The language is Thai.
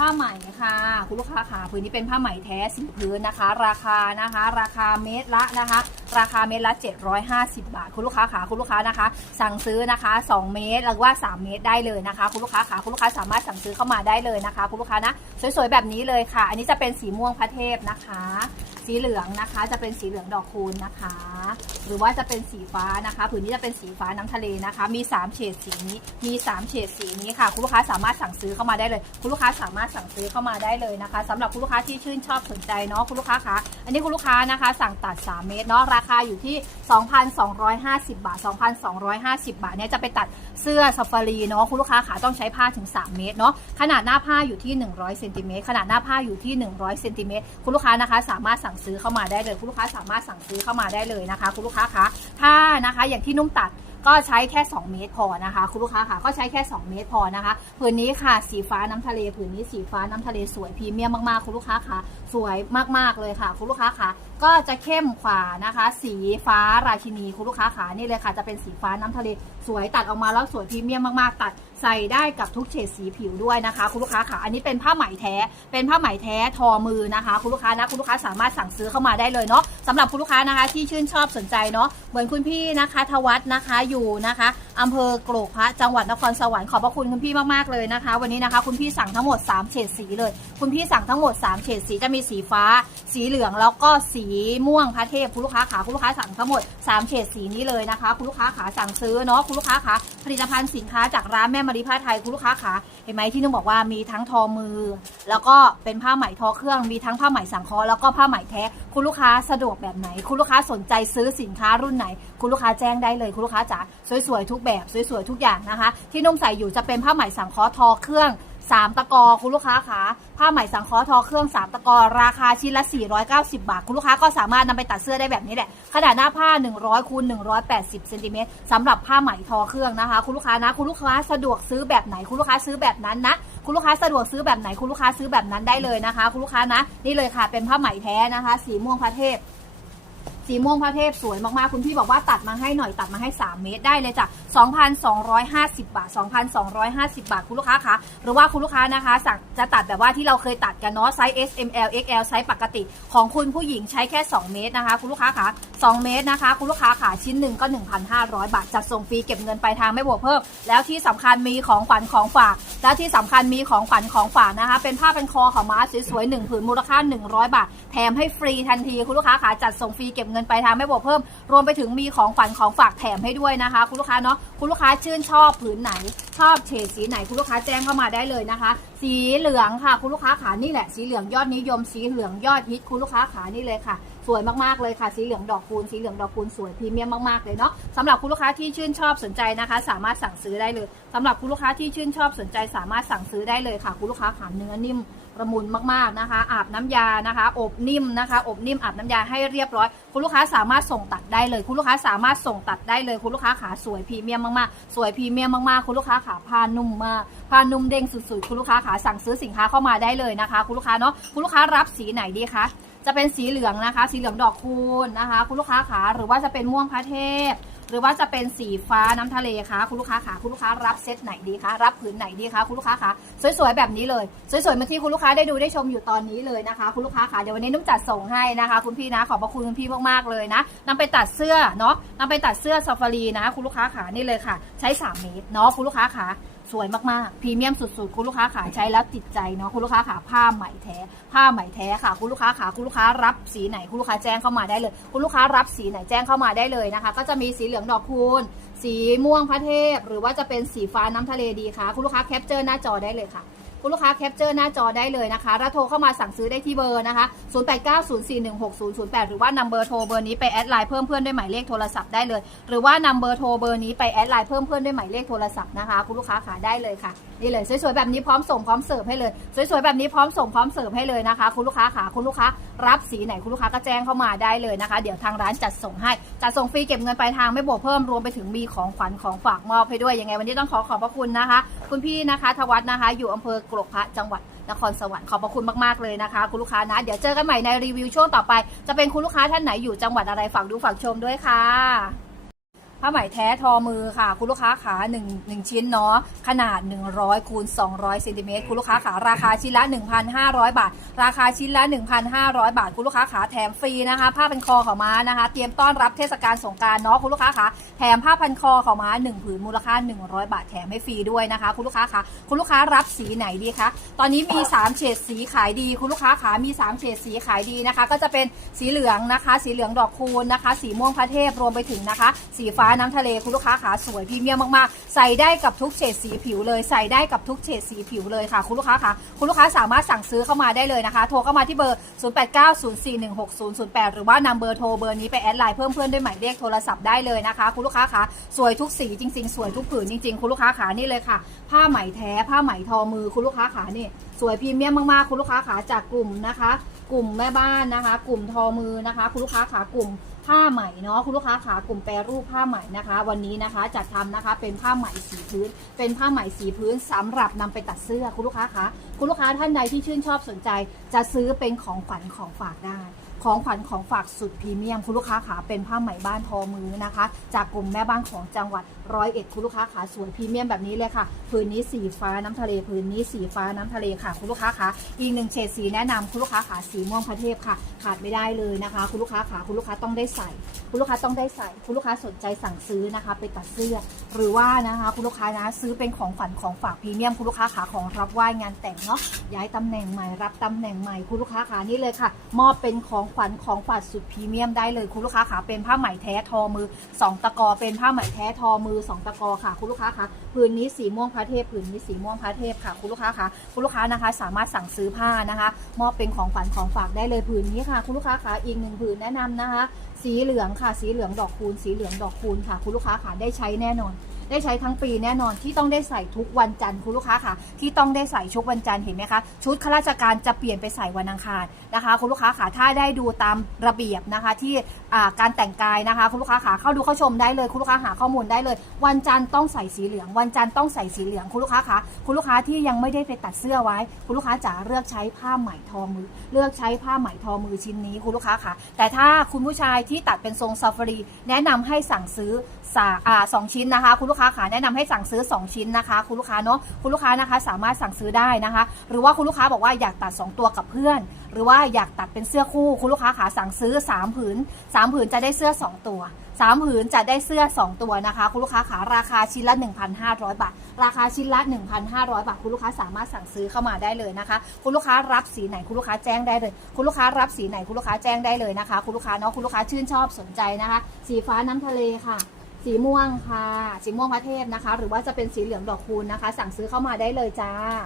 ผ้าไหมค่ะ คุณลูกค้าค่ะผืนนี้เป็นผ้าไหมแท้สีพื้นนะคะ ราคานะคะ ราคาเมตรละนะคะ ราคาเมตรละ 750 บาท คุณลูกค้าค่ะคุณลูกค้านะคะ สั่งซื้อนะคะ 2 เมตรหรือว่า 3 เมตรได้เลยนะคะ คุณลูกค้าค่ะคุณลูกค้าสามารถสั่งซื้อเข้ามาได้เลยนะคะ คุณลูกค้านะสวยๆแบบนี้เลยค่ะ อันนี้จะเป็นสีม่วงพระเทพนะคะ สีเหลืองนะคะจะเป็นสีเหลืองดอกคูณนะคะ หรือว่าจะเป็นสีฟ้านะคะผืนนี้จะเป็นสีฟ้าน้ำทะเลนะคะ มี 3 เฉดสีนี้มี 3 เฉดสีนี้ค่ะ คุณลูกค้าสามารถสั่งซื้อเข้ามาได้เลย คุณลูกค้าสามารถสั่งซื้อเข้ามาได้เลยนะคะสำหรับคุณลูกค้าที่ชื่นชอบสนใจเนาะคุณลูกค้าคะอันนี้คุณลูกค้านะคะ สั่งตัด 3 เมตรเนาะราคาอยู่ที่ 2,250 บาท 2,250 บาทเนี่ยจะไปตัดเสื้อซาฟารีเนาะคุณลูกค้าขาต้องใช้ผ้าถึง 3 เมตรเนาะขนาดหน้าผ้าอยู่ที่ 100เซนติเมตรขนาดหน้าผ้าอยู่ที่ 100เซนติเมตรคุณลูกค้านะคะ สามารถสั่งซื้อเข้ามาได้เลย คุณลูกค้าสามารถสั่งซื้อเข้ามาได้เลยนะคะ คุณลูกค้าคะถ้านะคะอย่างที่นุ่มตัด ก็ใช้แค่ 2 เมตรพอนะคะ คุณลูกค้าค่ะก็ใช้แค่ 2 เมตรพอนะคะผืนนี้ค่ะสีฟ้าน้ำทะเลผืนนี้สีฟ้าน้ำทะเลสวยพรีเมียมมากๆ คุณลูกค้าค่ะ สวยมากๆเลยค่ะ คุณลูกค้าค่ะ ก็จะเข้มขวานะคะ สีฟ้าราชินีคุณลูกค้าค่ะนี่เลยค่ะจะเป็นสีฟ้าน้ำทะเลสวยตัดออกมาแล้วสวยพรีเมียมมากๆตัด ใส่ได้กับทุกเฉดสีผิวด้วยนะคะ คุณลูกค้าค่ะ อันนี้เป็นผ้าไหมแท้ เป็นผ้าไหมแท้ทอมือนะคะ คุณลูกค้านะ คุณลูกค้าสามารถสั่งซื้อเข้ามาได้เลยเนาะสำหรับคุณลูกค้านะคะ ที่ชื่นชอบสนใจเนาะ เหมือนคุณพี่นะคะทวัฒนะคะอยู่นะคะอำเภอโกรกพระจังหวัดนครสวรรค์ขอบพระคุณคุณพี่มากๆเลยนะคะ วันนี้นะคะ คุณพี่สั่งทั้งหมด 3 เฉดสีเลย คุณพี่สั่งทั้งหมด 3 เฉดสีจะมีสีฟ้า สีเหลืองแล้วก็สีม่วงพระเทพคุณลูกค้าขาคุณลูกค้าสั่งทั้งหมด 3 เฉดสีนี้เลยนะคะ คุณลูกค้าขาสั่งซื้อเนาะคุณลูกค้าขาผลิตภัณฑ์สินค้าจากร้านแม่มารีผ้าไทยคุณลูกค้าขาเห็นไหมที่นุ่งบอกว่ามีทั้งทอมือ แล้วก็เป็นผ้าไหมทอเครื่องมีทั้งผ้าไหมสังเคราะห์แล้วก็ผ้าไหมแท้คุณลูกค้าสะดวกแบบไหน คุณลูกค้าสนใจซื้อสินค้ารุ่นไหน คุณลูกค้าแจ้งได้เลยคุณลูกค้าจ๋าสวยๆทุกแบบสวยๆทุกอย่างนะคะ ที่นุ่มใส่อยู่จะเป็นผ้าไหมสังเคราะห์ทอเครื่อง สามตะกอคุณลูกค้าคะผ้าไหมสังเคราะห์ทอเครื่องสามตะกอราคาชิ้นละ 490 บาท คุณลูกค้าก็สามารถนำไปตัดเสื้อได้แบบนี้แหละ ขนาดหน้าผ้า 100คูณ180เซนติเมตรสำหรับผ้าไหมทอเครื่องนะคะ คุณลูกค้านะ คุณลูกค้าสะดวกซื้อแบบไหน คุณลูกค้าซื้อแบบนั้นนะ คุณลูกค้าสะดวกซื้อแบบไหน คุณลูกค้าซื้อแบบนั้นได้เลยนะคะ คุณลูกค้านะ นี่เลยค่ะ เป็นผ้าไหมแท้นะคะ สีม่วงพระเทพ สีม่วงพระเทพสวยมากๆ คุณพี่บอกว่าตัดมาให้หน่อยตัดมาให้ 3 เมตรได้เลยจ้ะ2,250 บาท 2,250 บาท คุณลูกค้าคะหรือว่าคุณลูกค้านะคะสั่งจะตัดแบบว่าที่เราเคยตัดกันเนาะไซส์ S M L X L ไซส์ปกติ ของคุณผู้หญิงใช้แค่ 2 เมตรนะคะ คุณลูกค้าคะ2เมตรนะคะ คุณลูกค้าขาชิ้นหนึ่งก็ 1,500 บาท จัดส่งฟรีเก็บเงินปลายทางไม่บวกเพิ่ม แล้วที่สำคัญมีของขวัญของฝาก แล้วที่สำคัญมีของขวัญของฝากนะคะ เป็นผ้าเป็นคอของม้าสวยๆหนึ่งผืนมูลค่า 100 บาท แถมให้ฟรีทันทีคุณลูกค้าขาจัดส่งฟรีเก็บเงินปลายทางไม่บวกเพิ่ม รวมไปถึงมีของขวัญของฝากแถมให้ด้วยนะคะ คุณลูกค้าเนาะคุณลูกค้าชื่นชอบผืนไหน ชอบเฉดสีไหนคุณลูกค้าแจ้งเข้ามาได้เลยนะคะ สีเหลืองค่ะคุณลูกค้าขานี่แหละสีเหลืองยอดนิยม สีเหลืองยอดฮิตคุณลูกค้าขานี่เลยค่ะ สวยมากๆเลยค่ะ สีเหลืองดอกคูณสีเหลืองดอกคูณสวยพรีเมียมมากๆเลยเนาะสำหรับคุณลูกค้าที่ชื่นชอบสนใจนะคะ สามารถสั่งซื้อได้เลยสำหรับคุณลูกค้าที่ชื่นชอบสนใจ สามารถสั่งซื้อได้เลยค่ะ คุณลูกค้าขาเนื้อนิ่มละมุนมากๆนะคะ อาบน้ำยานะคะ อบนิ่มนะคะ อบนิ่มอาบน้ำยาให้เรียบร้อย คุณลูกค้าสามารถส่งตัดได้เลย คุณลูกค้าสามารถส่งตัดได้เลย คุณลูกค้าขาสวยพรีเมียมมากๆ สวยพรีเมียมมากๆ คุณลูกค้าขาผ้านุ่มมากผ้านุ่มเด้งสุดๆ คุณลูกค้าขาสั่งซื้อสินค้าเข้ามาได้เลยนะคะ คุณลูกค้าเนาะ คุณลูกค้ารับสีไหนดีคะ จะเป็นสีเหลืองนะคะ สีเหลืองดอกคูณนะคะ คุณลูกค้าขาหรือว่าจะเป็นม่วงพระเทพ หรือว่าจะเป็นสีฟ้าน้ำทะเลคะคุณลูกค้าขาคุณลูกค้ารับเซตไหนดีคะรับผืนไหนดีคะคุณลูกค้าขาสวยๆแบบนี้เลยสวยๆเหมือนที่คุณลูกค้าได้ดูได้ชมอยู่ตอนนี้เลยนะคะ คุณลูกค้าขาเดี๋ยววันนี้นุ่มจัดส่งให้นะคะ คุณพี่นะขอบพระคุณคุณพี่มากๆเลยนะนำไปตัดเสื้อเนาะนำไปตัดเสื้อซาฟารีนะ คุณลูกค้าขานี่เลยค่ะ ใช้3เมตรเนาะคุณลูกค้าขา สวยมากๆพรีเมียมสุดๆ คุณลูกค้าขาใช้แล้วติดใจเนาะคุณลูกค้าขาผ้าไหมแท้ ผ้าไหมแท้ค่ะ คุณลูกค้าขาคุณลูกค้ารับสีไหนคุณลูกค้าแจ้งเข้ามาได้เลย คุณลูกค้ารับสีไหนแจ้งเข้ามาได้เลยนะคะ ก็จะมีสีเหลืองดอกคูณสีม่วงพระเทพ หรือว่าจะเป็นสีฟ้าน้ำทะเลดีค่ะ คุณลูกค้าแคปเจอร์หน้าจอได้เลยค่ะ คุณลูกค้าแคปเจอร์หน้าจอได้เลยนะคะแล้วโทรเข้ามาสั่งซื้อได้ที่เบอร์นะคะ0890416008 หรือว่านำเบอร์โทรเบอร์นี้ไปแอดไลน์เพิ่มเพื่อนด้วยหมายเลขโทรศัพท์ได้เลย หรือว่านำเบอร์โทรเบอร์นี้ไปแอดไลน์เพิ่มเพื่อนด้วยหมายเลขโทรศัพท์นะคะ คุณลูกค้าขาได้เลยค่ะนี่เลยสวยๆแบบนี้พร้อมส่งพร้อมเสิร์ฟให้เลยสวยๆแบบนี้พร้อมส่งพร้อมเสิร์ฟให้เลยนะคะ คุณลูกค้าขาคุณลูกค้ารับสีไหนคุณลูกค้าก็แจ้งเข้ามาได้เลยนะคะ เดี๋ยวทางร้านจัดส่งให้จัดส่งฟรีเก็บเงินปลายทางไม่บวกเพิ่มรวมไปถึงมีของขวัญของฝากมอบให้ด้วยยังไงวันนี้ต้องขอขอบพระคุณนะคะ คุณพี่นะคะทวัฒนะคะ อยู่อำเภอกรกพระจังหวัดนครสวรรค์ขอบพระคุณมากๆเลยนะคะ คุณลูกค้านะ เดี๋ยวเจอกันใหม่ในรีวิวช่วงต่อไป จะเป็นคุณลูกค้าท่านไหนอยู่จังหวัดอะไรฝากดูฝากชมด้วยค่ะ ผ้าไหมแท้ทอมือค่ะ คุณลูกค้าขา1 1ชิ้นเนาะขนาด 100คูณ200เซนติเมตรคุณลูกค้าขาราคาชิ้นละ 1,500 บาท ราคาชิ้นละ 1,500 บาท คุณลูกค้าขาแถมฟรีนะคะ ผ้าพันคอของม้านะคะ เตรียมต้อนรับเทศกาลสงการเนาะคุณลูกค้าขาแถมผ้าพันคอของม้า1ผืนมูลค่า 100 บาทแถมให้ฟรีด้วยนะคะ คุณลูกค้าขาคุณลูกค้ารับสีไหนดีคะตอนนี้มี 3เฉดสีขายดี คุณลูกค้าขามี 3เฉดสีขายดีนะคะ ก็จะเป็นสีเหลืองนะคะ สีเหลืองดอกคูณนะคะ สีม่วงพระเทพรวมไปถึงนะคะ สีฟ้าน้ำทะเลคุณลูกค้าขาสวยพรีเมียมมากๆ ใส่ได้กับทุกเฉดสีผิวเลยใส่ได้กับทุกเฉดสีผิวเลยค่ะ คุณลูกค้าขาคุณลูกค้าสามารถสั่งซื้อเข้ามาได้เลยนะคะ โทรเข้ามาที่เบอร์ 0890416008 หรือว่านำเบอร์โทรเบอร์นี้ไปแอดไลน์เพิ่มเพื่อนด้วยหมายเลขโทรศัพท์ได้เลยนะคะ คุณลูกค้าขาสวยทุกสีจริง ๆ สวยทุกผืนจริง ๆ คุณลูกค้าขานี่เลยค่ะ ผ้าไหมแท้ผ้าไหมทอมือคุณลูกค้าขานี่สวยพรีเมียมมากๆ คุณลูกค้าขาจากกลุ่มนะคะ กลุ่มแม่บ้านนะคะ กลุ่มทอมือนะคะ คุณลูกค้าขากลุ่ม ผ้าไหมเนาะคุณลูกค้าขากลุ่มแปรรูปผ้าไหมนะคะ วันนี้นะคะจัดทำนะคะเป็นผ้าไหมสีพื้น เป็นผ้าไหมสีพื้นสำหรับนำไปตัดเสื้อคุณลูกค้าคะคุณลูกค้าท่านใดที่ชื่นชอบสนใจ จะซื้อเป็นของขวัญของฝากได้ ของขวัญของฝากสุดพรีเมียมคุณลูกค้าขาเป็นผ้าไหมบ้านทอมือนะคะ จากกลุ่มแม่บ้านของจังหวัด ร้อยเอ็ดคุณลูกค้าขาสวยพรีเมียมแบบนี้เลยค่ะผืนนี้สีฟ้าน้ำทะเลผืนนี้สีฟ้าน้ำทะเลค่ะ คุณลูกค้าขาอีกหนึ่งเฉดสีแนะนำคุณลูกค้าขาสีม่วงพระเทพค่ะ ขาดไม่ได้เลยนะคะ คุณลูกค้าขาคุณลูกค้าต้องได้ใส่ คุณลูกค้าต้องได้ใส่ คุณลูกค้าสนใจสั่งซื้อนะคะ ไปตัดเสื้อ หรือว่านะคะ คุณลูกค้านะซื้อเป็นของขวัญของฝากพรีเมียมคุณลูกค้าขาของรับไหว้งานแต่งเนาะย้ายตำแหน่งใหม่รับตำแหน่งใหม่คุณลูกค้าขานี่เลยค่ะ มอบเป็นของขวัญของฝากสุดพรีเมียมได้เลยคุณลูกค้าขาเป็นผ้าไหมแท้ทอมือสองตะกอเป็นผ้าไหมแท้ทอมือสองตะกอค่ะ คุณลูกค้าคะผืนนี้สีม่วงพระเทพผืนนี้สีม่วงพระเทพค่ะ คุณลูกค้าคะคุณลูกค้านะคะ สามารถสั่งซื้อผ้านะคะ มอบเป็นของขวัญของฝากได้เลยผืนนี้ค่ะ คุณลูกค้าคะอีกหนึ่งผืนแนะนำนะคะ สีเหลืองค่ะ สีเหลืองดอกคูณ สีเหลืองดอกคูณค่ะ คุณลูกค้าคะได้ใช้แน่นอน ได้ใช้ทั้งปีแน่นอนที่ต้องได้ใส่ทุกวันจันทร์คุณลูกค้าค่ะ ที่ต้องได้ใส่ชุดวันจันทร์เห็นไหมคะชุดข้าราชการจะเปลี่ยนไปใส่วันอังคารนะคะ คุณลูกค้าค่ะถ้าได้ดูตามระเบียบนะคะที่การแต่งกายนะคะ คุณลูกค้าค่ะเข้าดูเข้าชมได้เลยคุณลูกค้าหาข้อมูลได้เลย วันจันทร์ต้องใส่สีเหลือง วันจันทร์ต้องใส่สีเหลืองคุณลูกค้าค่ะคุณลูกค้าที่ยังไม่ได้ไปตัดเสื้อไว้ คุณลูกค้าจะเลือกใช้ผ้าไหมทอมือ เลือกใช้ผ้าไหมทอมือชิ้นนี้คุณลูกค้าค่ะ แต่ถ้าคุณผู้ชายที่ตัดเป็นทรงซาฟารี แนะนำให้สั่งซื้อสาอ่าสองชิ้นนะคะ คุณลูกค้าขาแนะนำให้สั่งซื้อ 2 ชิ้นนะคะ คุณลูกค้าเนาะคุณลูกค้านะคะสามารถสั่งซื้อได้นะคะ หรือว่าคุณลูกค้าบอกว่าอยากตัด 2 ตัวกับเพื่อน หรือว่าอยากตัดเป็นเสื้อคู่ คุณลูกค้าขาสั่งซื้อ 3 ผืน 3 ผืนจะได้เสื้อ 2 ตัว3ผืนจะได้เสื้อ 2 ตัวนะคะ คุณลูกค้าขาราคาชิ้นละ 1,500 บาท ราคาชิ้นละ 1,500 บาท คุณลูกค้าสามารถสั่งซื้อเข้ามาได้เลยนะคะ คุณลูกค้ารับสีไหนคุณลูกค้าแจ้งได้เลย คุณลูกค้ารับสีไหนคุณลูกค้าแจ้งได้เลยนะคะ คุณลูกค้าเนาะคุณลูกค้าชื่นชอบสนใจนะคะ สีฟ้าน้ำทะเลค่ะ สีม่วงค่ะ สีม่วงพระเทพนะคะ หรือว่าจะเป็นสีเหลืองดอกคูณนะคะ สั่งซื้อเข้ามาได้เลยจ้า